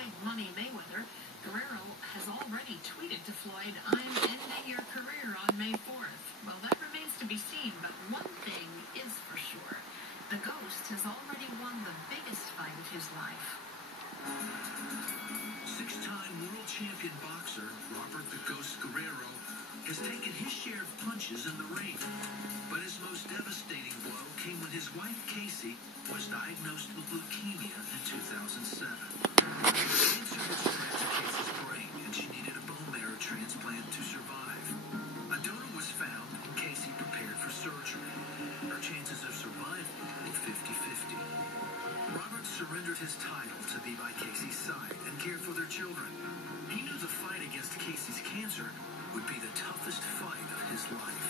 Floyd Money Mayweather, Guerrero has already tweeted to Floyd, "I'm ending your career on May 4th. Well, that remains to be seen, but one thing is for sure. The Ghost has already won the biggest fight of his life. Six-time world champion boxer Robert the Ghost Guerrero has taken his share of punches in the ring. But his most devastating blow came when his wife, Casey, was diagnosed with leukemia in 2007. Cancer had spread to Casey's brain, and she needed a bone marrow transplant to survive. A donor was found, and Casey prepared for surgery. Her chances of survival were 50-50. Robert surrendered his title to be by Casey's side and care for their children. He knew the fight against Casey's cancer would be the toughest fight of his life.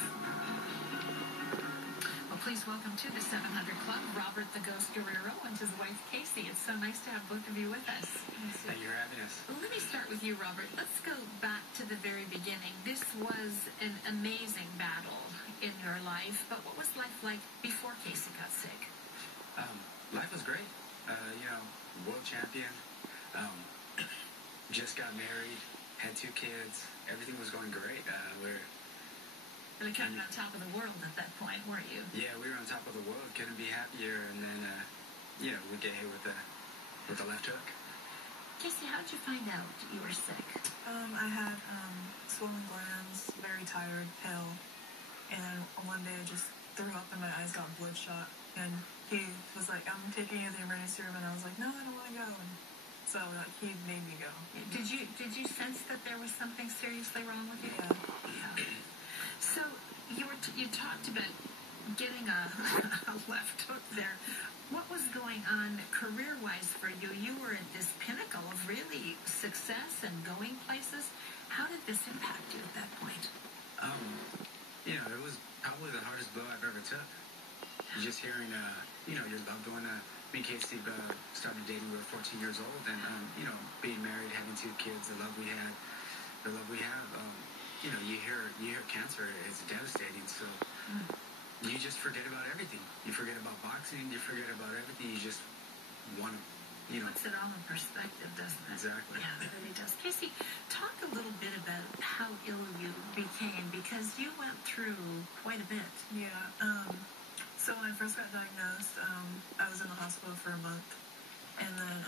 Well, please welcome to the 700 Club, Robert the Ghost Guerrero and his wife, Casey. It's so nice to have both of you with us. Thank you for having us. Well, let me start with you, Robert. Let's go back to the very beginning. This was an amazing battle in your life, but what was life like before Casey got sick? Life was great. World champion. Just got married. Had 2 kids. Everything was going great. We're kind of on top of the world at that point, weren't you? Yeah, we were on top of the world. Couldn't be happier. And then, we get hit with the left hook. Casey, how did you find out you were sick? I had swollen glands, very tired, pale, and one day I just threw up and my eyes got bloodshot. And he was like, "I'm taking you to the emergency room," and I was like, "No, I don't want to go." And so he made me go. Did you sense that there was something seriously wrong with you? Yeah. So you talked about getting a left hook there. What was going on career-wise for you? You were at this pinnacle of really success and going places. How did this impact you at that point? It was probably the hardest blow I've ever took. Just hearing, your loved one. Me and Casey started dating when we were 14 years old, and being married, having 2 kids, the love we have. You hear cancer, it's devastating. So you just forget about everything. You forget about boxing. You forget about everything. You just want to. Puts it all in perspective, doesn't it? Exactly. Yeah, it really does. Casey, talk a little bit about how ill you became, because you went through quite a bit. Yeah. So when I first got diagnosed, I was in the hospital for a month, and then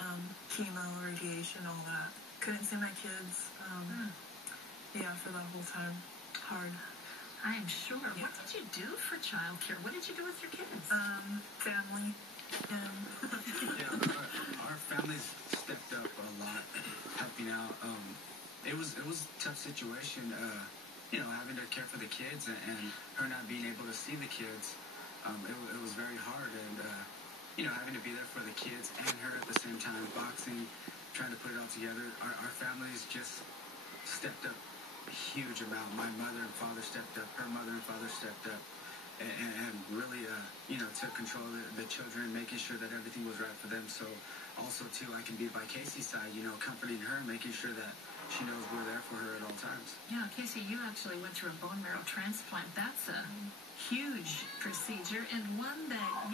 chemo, radiation, all that. Couldn't see my kids. Yeah, for that whole time. Hard. I am sure. Yeah. What did you do for childcare? What did you do with your kids? Family. Our families stepped up a lot, helping out. It was a tough situation, having to care for the kids and her not being able to see the kids. It was very hard, and having to be there for the kids and her at the same time, boxing, trying to put it all together. Our families just stepped up a huge amount. My mother and father stepped up. Her mother and father stepped up. And really, took control of the children, making sure that everything was right for them. So also, too, I can be by Casey's side, comforting her, making sure that she knows we're there for her at all times. Yeah, Casey, you actually went through a bone marrow transplant. That's a huge procedure, and one that,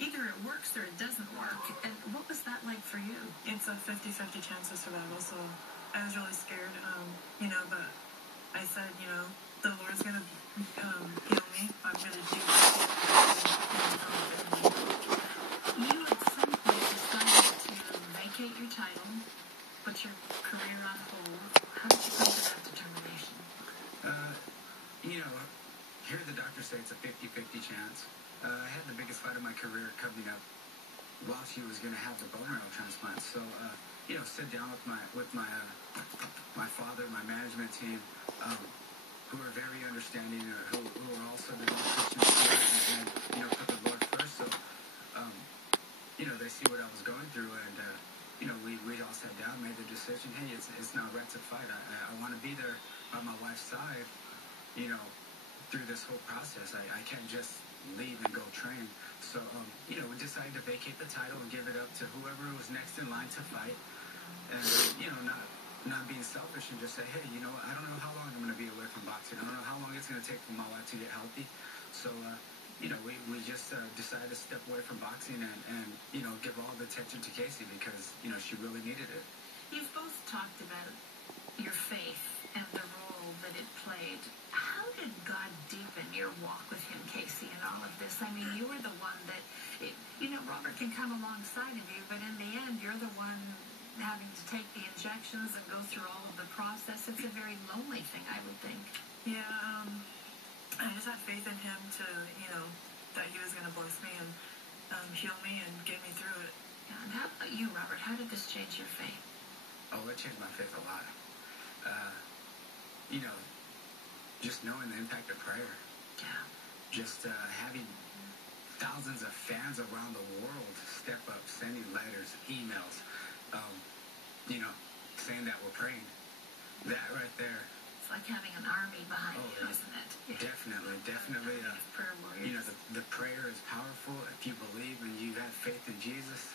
either it works or it doesn't work. And what was that like for you? It's a 50-50 chance of survival, so I was really scared, but I said, the Lord's going to heal me. I'm going to do this. You at some point decided to vacate your title, put your career on hold. How did you come to that determination? Here the doctors say it's a 50-50 chance. I had the biggest fight of my career coming up while she was going to have the bone marrow transplant. So, sit down with my father, my management team, who are very understanding, who are also the Christian and put the Lord first. So, they see what I was going through, and we all sat down, made the decision. Hey, it's not right to fight. I want to be there by my wife's side, through this whole process. I can't just leave and go train. So, we decided to vacate the title and give it up to whoever was next in line to fight, and not being selfish and just say, hey, I don't know how long I'm going to be away from boxing. I don't know how long it's going to take for my wife to get healthy. So, we just decided to step away from boxing and give all the attention to Casey because, she really needed it. You've both talked about your faith and the role that it played. How did God deepen your walk with him, Casey, in all of this? I mean, you were the one that, Robert can come alongside of you, but in the end, you're the one having to take the injections and go through all of the process. It's a very lonely thing, I would think. Yeah, I just had faith in him to, that he was going to bless me and heal me and get me through it. Yeah, and how about you, Robert? How did this change your faith? Oh, it changed my faith a lot. Just knowing the impact of prayer. Yeah. Just having thousands of fans around the world step up, sending letters, emails, saying that we're praying. That right there. It's like having an army behind you, isn't it? Yeah. Definitely. Prayer warriors. The prayer is powerful. If you believe and you have faith in Jesus,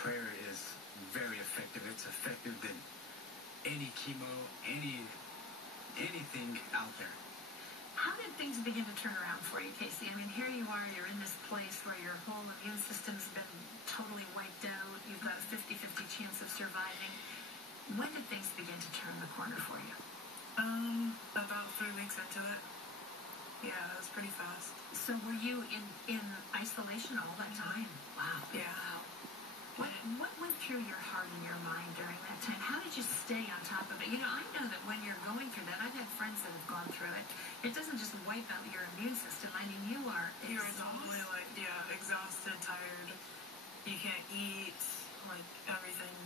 prayer is very effective. It's effective than any chemo, anything out there. How did things begin to turn around for you, Casey? I mean, here you are, you're in this place where your whole immune system's been totally wiped out. You've got a 50-50 chance of surviving. When did things begin to turn the corner for you? About 3 weeks into it. Yeah, it was pretty fast. So were you in isolation all that time? Wow. Yeah. Wow. What went through your heart and your mind during that time? How did you stay on top of it? I know that when you're going through that, I've had friends that have gone through it. It doesn't just wipe out your immune system. I mean, you're totally exhausted, tired. You can't eat, everything.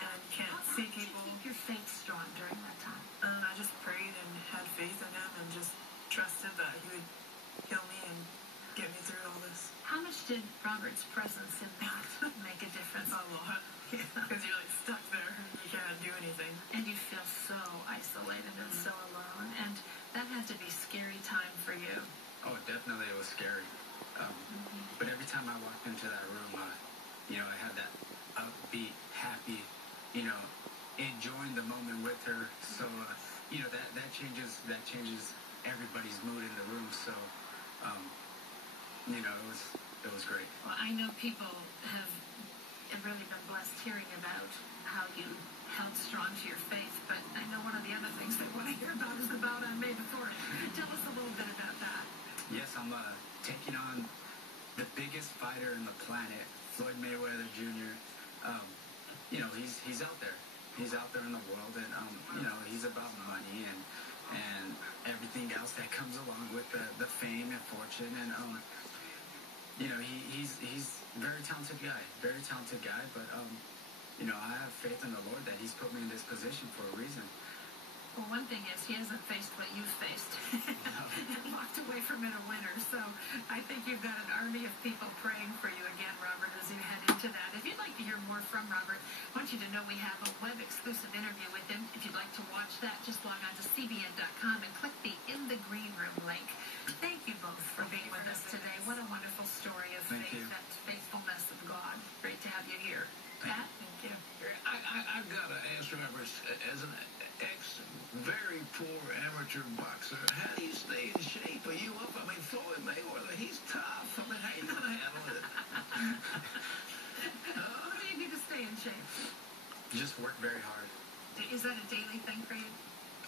And you can't see people. How did you keep your faith strong during that time? I just prayed and had faith in him and just trusted that he would heal me and get me through all this. How much did Robert's presence in that make a difference? A lot. Because you're stuck there. You can't do anything. And you feel so isolated and so alone. And that had to be a scary time for you. Oh, definitely it was scary. But every time I walked into that room, I had that upbeat, happy, enjoying the moment with her. So, that changes everybody's mood in the room. So, it was great. Well, I know people have really been blessed hearing about how you held strong to your faith, but I know one of the other things they want to hear about is the bout on May the 4th. Tell us a little bit about that. Yes, I'm taking on the biggest fighter in the planet, Floyd Mayweather Jr. He's out there. He's out there in the world, and he's about money and everything else that comes along with the fame and fortune, and he's a very talented guy, but I have faith in the Lord that he's put me in this position for a reason. Well, one thing is he hasn't faced what you've faced and walked away from it a winner. So I think you've got an army of people praying for you again, Robert, as you head into that. If you'd like to hear more from Robert, I want you to know we have a web-exclusive interview with him. If you'd like to watch that, just log on to cbn.com and click the In the Green Room link. Thank you both for being with us today. What a wonderful story of faith and faithfulness of God. Great to have you here. Pat? Thank you. I've got to ask Robert, as an very poor amateur boxer, how do you stay in shape? Are you up? I mean, Floyd Mayweather, he's tough. I mean, how are you going to handle it? What do you do to stay in shape? Just work very hard. Is that a daily thing for you?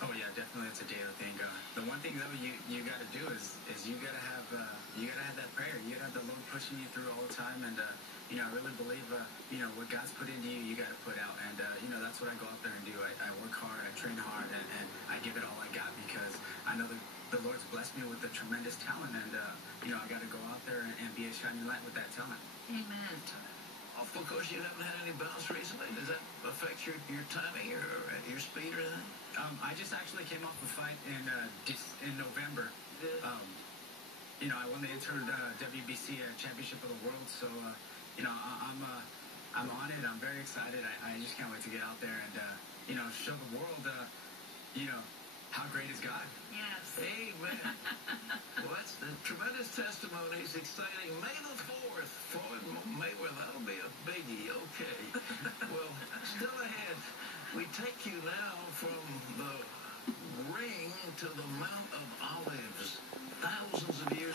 Oh yeah, definitely, it's a daily thing. The one thing though you got to do is you got to have that prayer. You got to have the Lord pushing you through all the time, and I really believe what God's put into you, you got to put out, and that's what I go out there and do. I work hard, I train hard, and I give it all I got because I know the Lord's blessed me with a tremendous talent, and I got to go out there and be a shining light with that talent. Amen. Of course, you haven't had any bounce recently. Does that affect your timing or your speed or anything? I just actually came off a fight in November. I won the interim WBC Championship of the World, so I'm on it. I'm very excited. I just can't wait to get out there and show the world how great is God. Yes. Amen. Well, that's the tremendous testimony. It's exciting. May the 4th, Floyd Mayweather. That'll be a biggie. Okay. Well, still ahead. We take you now from the ring to the Mount of Olives. Thousands of years